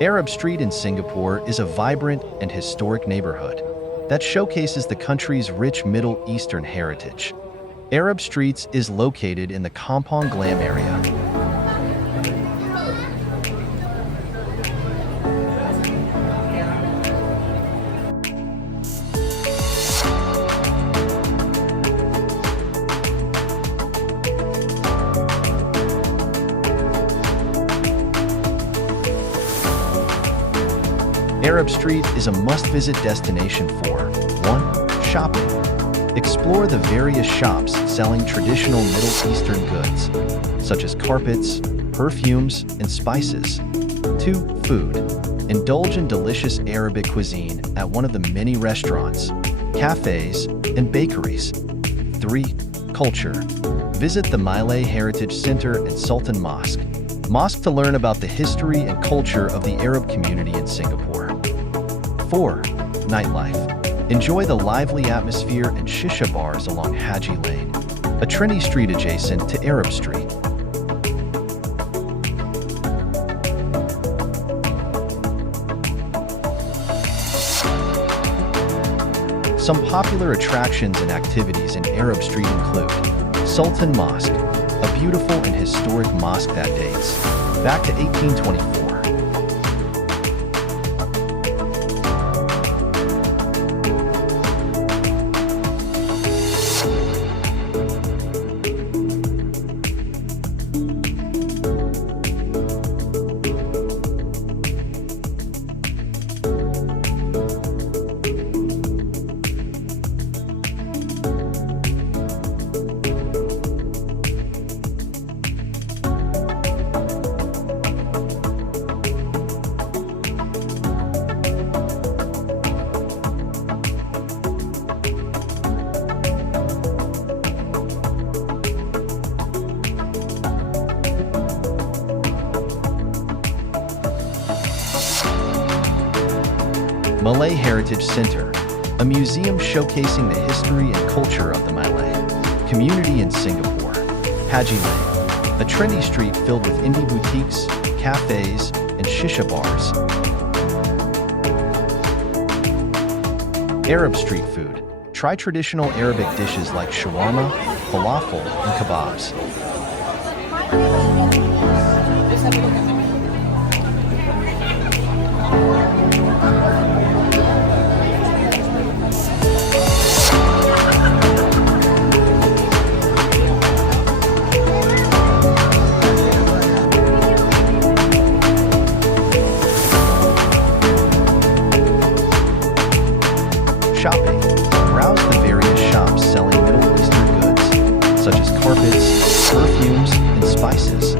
Arab Street in Singapore is a vibrant and historic neighborhood that showcases the country's rich Middle Eastern heritage. Arab Streets is located in the Kampong Glam area. Arab Street is a must-visit destination for 1. Shopping. Explore the various shops selling traditional Middle Eastern goods, such as carpets, perfumes, and spices. 2. Food. Indulge in delicious Arabic cuisine at one of the many restaurants, cafes, and bakeries. 3. Culture. Visit the Malay Heritage Center and Sultan Mosque to learn about the history and culture of the Arab community in Singapore. 4. Nightlife. Enjoy the lively atmosphere and shisha bars along Haji Lane, a trendy street adjacent to Arab Street. Some popular attractions and activities in Arab Street include Sultan Mosque, a beautiful and historic mosque that dates back to 1824. Malay Heritage Center, a museum showcasing the history and culture of the Malay community in Singapore. Haji Lane, a trendy street filled with indie boutiques, cafes, and shisha bars. Arab street food. Try traditional Arabic dishes like shawarma, falafel, and kebabs. Shopping. Browse the various shops selling Middle Eastern goods, such as carpets, perfumes, and spices.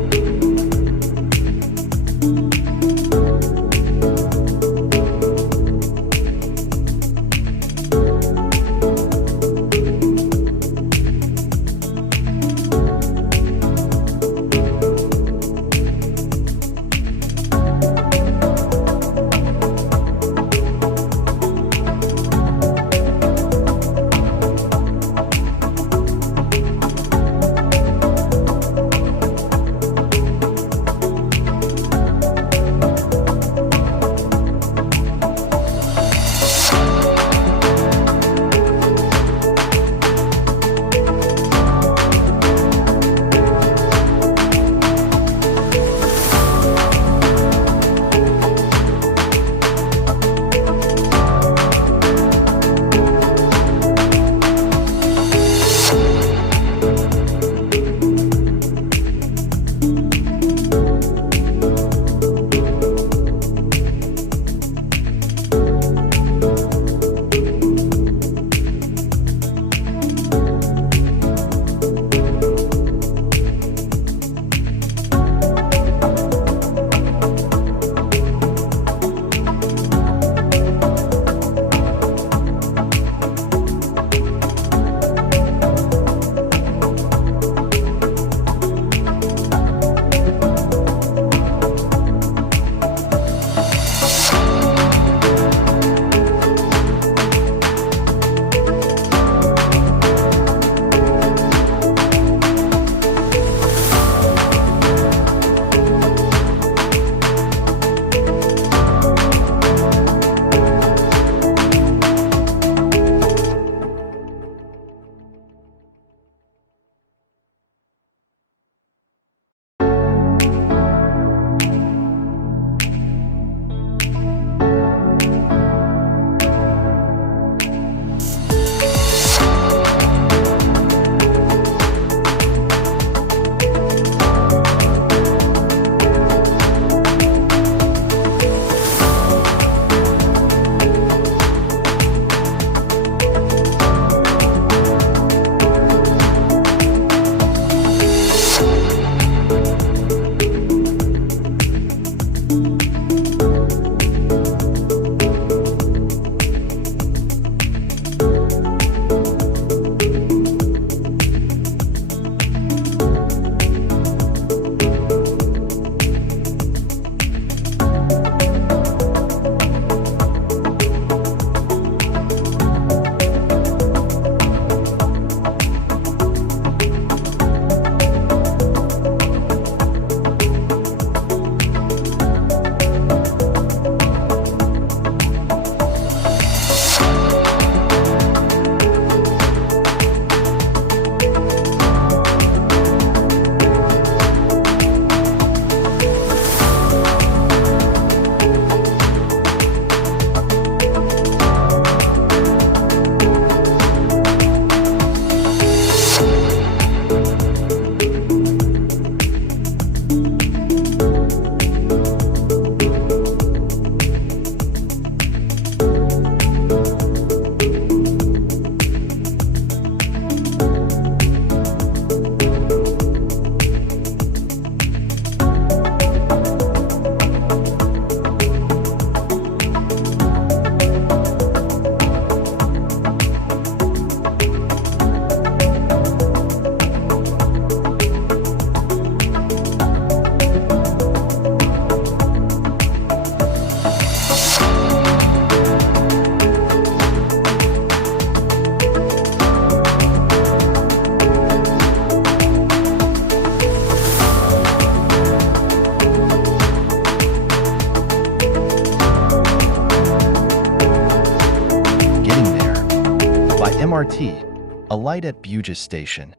MRT, alight at Bugis Station.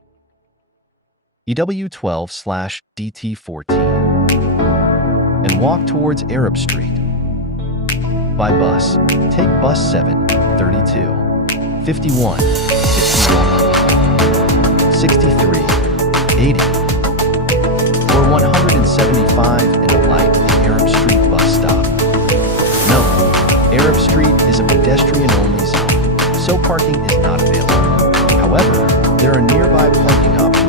EW12/DT14 and walk towards Arab Street. By bus, take bus 7, 32, 51, 61, 63, 80, or 175 and alight at the Arab Street bus stop. Note, Arab Street is a pedestrian-only zone, so parking is not available. However, there are nearby parking options